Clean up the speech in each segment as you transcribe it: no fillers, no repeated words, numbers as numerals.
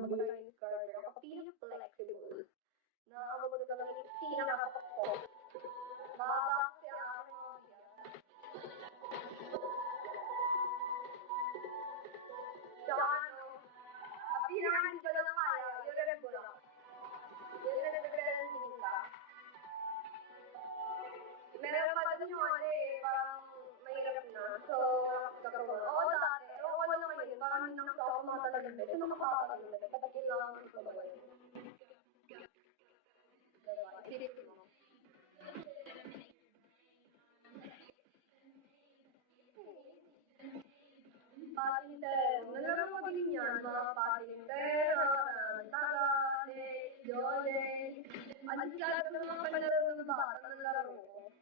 mag-Chinese garter. Ako pinaka-flexible. Na ako talagang pinaka-pakpo. Mababa kasi ang aking mga biyan. Tsaka ano, ang pinaka-hindi ko lang kaya, yung rep ko lang. Yung nag-trending ka. Meron pa din yung ano eh, parang mahirap na. So, nagkakaroon. Oo, dati. Oo, wala naman yun. Parang nakita ako mga talagang bete. Nakapapagod na bete. Kapag yun lang ang ito ba yun? Diba? Isipin mo. Patintero. Nalaro mo din yan, mga patintero, taga, Jole. At lahat ng mga panalaro ng bata, nalaro ko.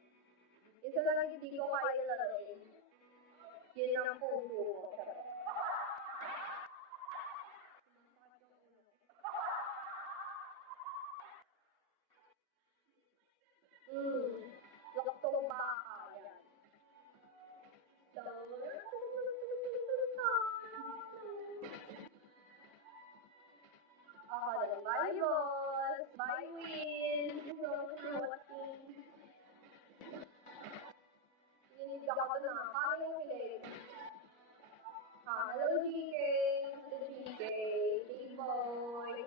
Isa lang hindi ko kaya laruin. Yun ang puso ko. Laktong baka yan. Bye, boss. Bye, Will. Thank you so much for watching. Nininig ako na. Paano yung kilig? Hello, GK. Hello, GK. Boy.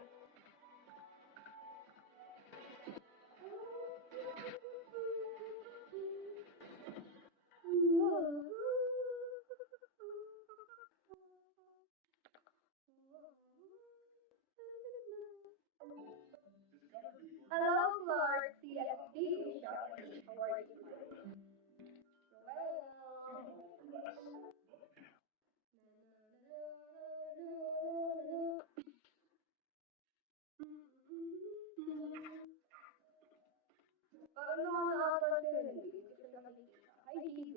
Hello, Clark. CSD. How are you? Parang naman nakakal si Randy. Hi, GB.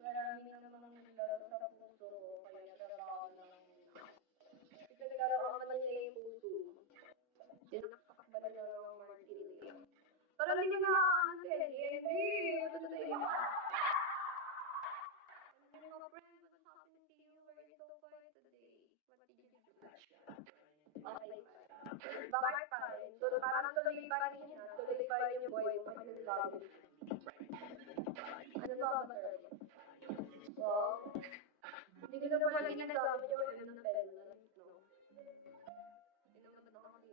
Marami namang laro sa puso, kaya trabaho lang. Pinaglaroan man nila yung puso. Sinakakbala na lang ang martilyo. Parang hindi ko nakakaano si Randy. Randy! Ito na tayo. Hindi mga friends, what's happening to you? Where are you so quiet today? What did you do? Okay. Bakit pa rin? Parang tuloy pa rin yan. Tuloy pa rin yung buhay mo kasi nagbago. Ano ba ba talaga? Wow. Hindi ko na pala ginagamit yung ano ng pendant, no? Tinamad na kasi.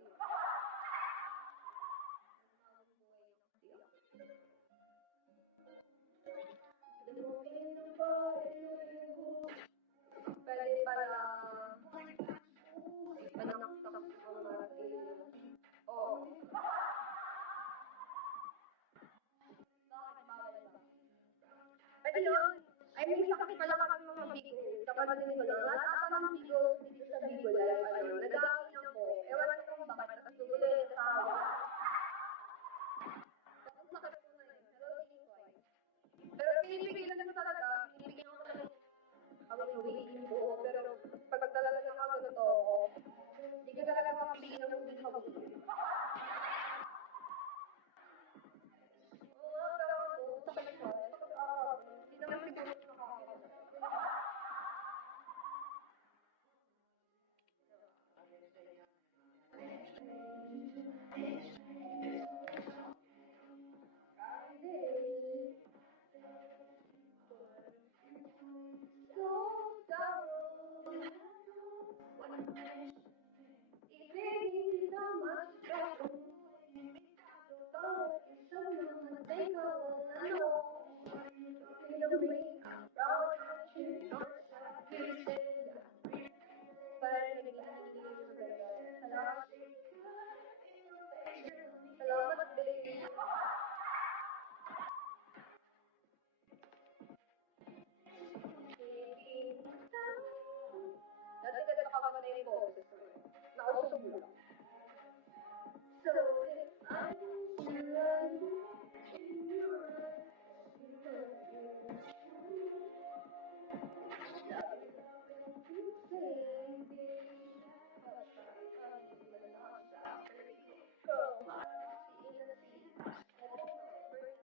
Pwede pala manaksak ang martilyo. Oo. Bakit bawal ba? Pwede yun. Ay, may sakit pala kami mga bigo. Kapag nila, lahat ata ng bigo, dito sa bigo, nag